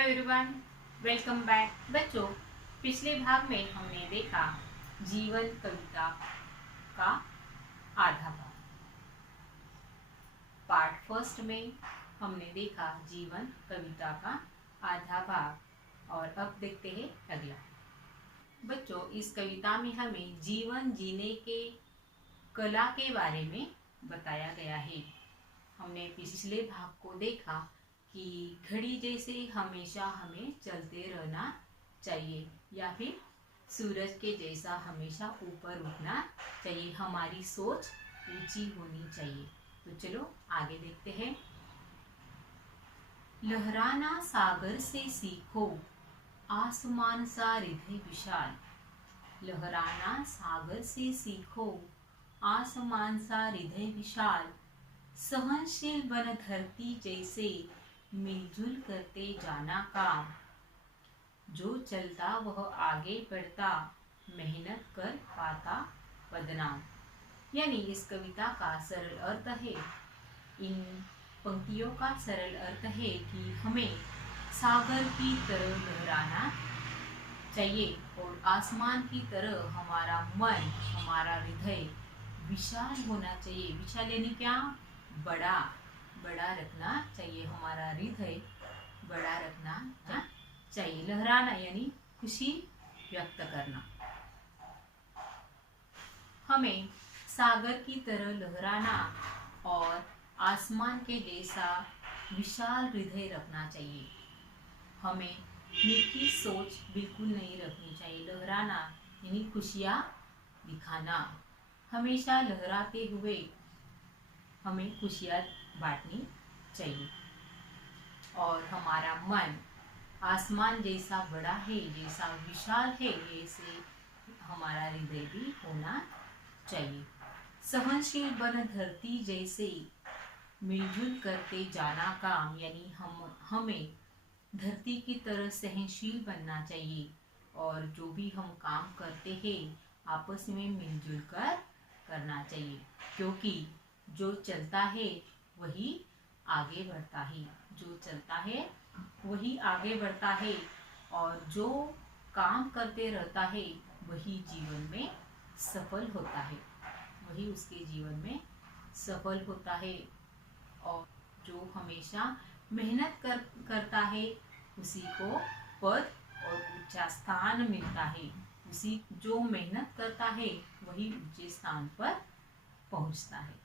Everyone, welcome back. बच्चों, पिछले भाग में हमने देखा जीवन कविता का आधा भाग। पार्ट फर्स्ट में हमने देखा जीवन कविता का आधा भाग और अब देखते हैं अगला। बच्चों, इस कविता में हमें जीवन जीने के कला के बारे में बताया गया है। हमने पिछले भाग को देखा कि घड़ी जैसे हमेशा हमें चलते रहना चाहिए या फिर सूरज के जैसा हमेशा ऊपर उठना चाहिए। हमारी सोच ऊंची होनी चाहिए। तो चलो आगे देखते हैं। लहराना सागर से सीखो, आसमान सा हृदय विशाल। लहराना सागर से सीखो, आसमान सा हृदय विशाल। सहनशील बन धरती जैसे, मिलजुल करते जाना काम। जो चलता वह आगे बढ़ता, मेहनत कर पाता पदनाम। यानी इस कविता का सरल अर्थ है, इन पंक्तियों का सरल अर्थ है कि हमें सागर की तरह लहराना चाहिए और आसमान की तरह हमारा मन, हमारा हृदय विशाल होना चाहिए। विशाल यानी क्या? बड़ा बड़ा रखना चाहिए। हमारा हृदय बड़ा रखना चाहिए। लहराना यानी खुशी व्यक्त करना। हमें सागर की तरह लहराना और आसमान के जैसा विशाल हृदय रखना चाहिए। हमें मीठी सोच बिल्कुल नहीं रखनी चाहिए। लहराना यानी खुशियाँ दिखाना। हमेशा लहराते हुए हमें खुशियाँ बांटनी चाहिए। और हमारा मन आसमान जैसा बड़ा है, जैसा विशाल है, ऐसे हमारा हृदय भी होना चाहिए। सहनशील बन धरती जैसे, मिलजुल करते जाना काम। यानी हमें धरती की तरह सहनशील बनना चाहिए और जो भी हम काम करते हैं आपस में मिलजुल कर करना चाहिए, क्योंकि जो चलता है वही आगे बढ़ता है। जो चलता है वही आगे बढ़ता है और जो काम करते रहता है वही जीवन में सफल होता है। वही उसके जीवन में सफल होता है। और जो हमेशा मेहनत करता है उसी को पद और ऊंचा स्थान मिलता है। उसी जो मेहनत करता है वही ऊंचे स्थान पर पहुंचता है।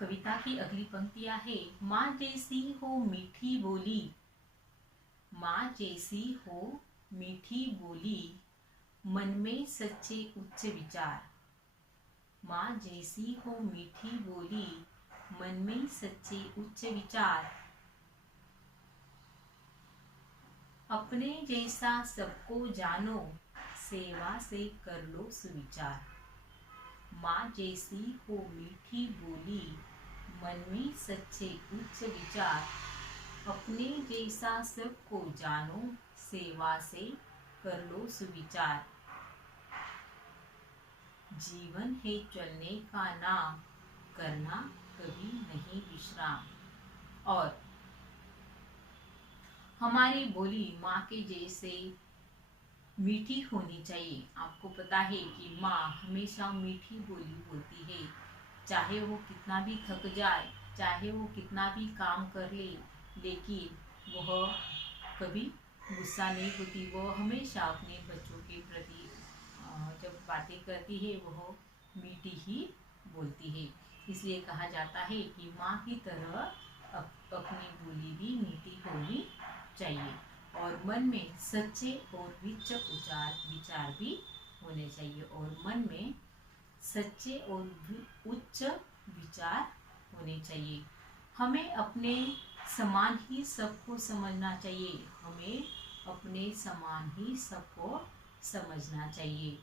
कविता की अगली पंक्तियां है, माँ जैसी हो मीठी बोली। माँ जैसी हो मीठी बोली, मन में सच्चे उच्च विचार। माँ जैसी हो मीठी बोली, मन में सच्चे उच्च विचार। अपने जैसा सबको जानो, सेवा से कर लो सुविचार। माँ जैसी हो मीठी बोली, मन में सच्चे उच्च विचार। अपने जैसा सबको जानो, सेवा से कर लो सुविचार। जीवन है चलने का नाम, करना कभी नहीं विश्राम। और हमारी बोली माँ के जैसे मीठी होनी चाहिए। आपको पता है कि माँ हमेशा मीठी बोली बोलती है। चाहे वो कितना भी थक जाए, चाहे वो कितना भी काम कर ले, लेकिन वह कभी गुस्सा नहीं होती। वह हमेशा अपने बच्चों के प्रति जब बातें करती है वह मीठी ही बोलती है। इसलिए कहा जाता है कि माँ की तरह अपनी बोली भी मीठी होनी चाहिए और मन में सच्चे और विचार भी होने चाहिए। और मन में सच्चे और उच्च विचार होने चाहिए। हमें अपने समान ही सबको समझना चाहिए। हमें अपने समान ही सबको समझना चाहिए।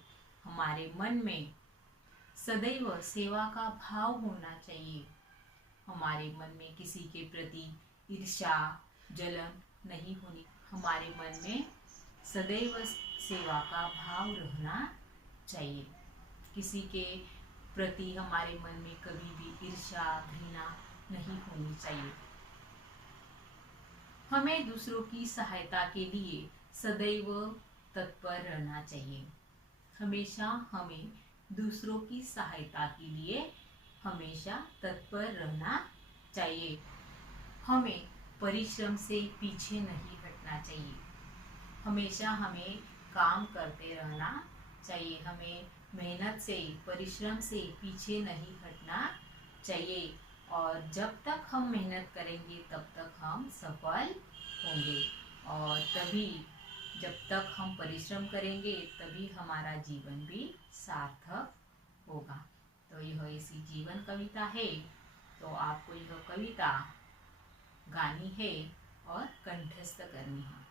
हमारे मन में सदैव सेवा का भाव होना चाहिए। हमारे मन में किसी के प्रति ईर्ष्या, जलन नहीं होनी। हमारे मन में सदैव सेवा का भाव रहना चाहिए। किसी के प्रति हमारे मन में कभी भी ईर्ष्या, घृणा नहीं होनी चाहिए। हमें दूसरों की सहायता के लिए सदैव तत्पर रहना चाहिए। हमेशा हमें दूसरों की सहायता के लिए हमेशा तत्पर रहना चाहिए। हमें परिश्रम से पीछे नहीं हटना चाहिए। हमेशा हमें काम करते रहना चाहिए। हमें मेहनत से, परिश्रम से पीछे नहीं हटना चाहिए। और जब तक हम मेहनत करेंगे तब तक हम सफल होंगे। और तभी, जब तक हम परिश्रम करेंगे तभी हमारा जीवन भी सार्थक होगा। तो यह ऐसी जीवन कविता है। तो आपको यह कविता गानी है और कंठस्थ करनी है।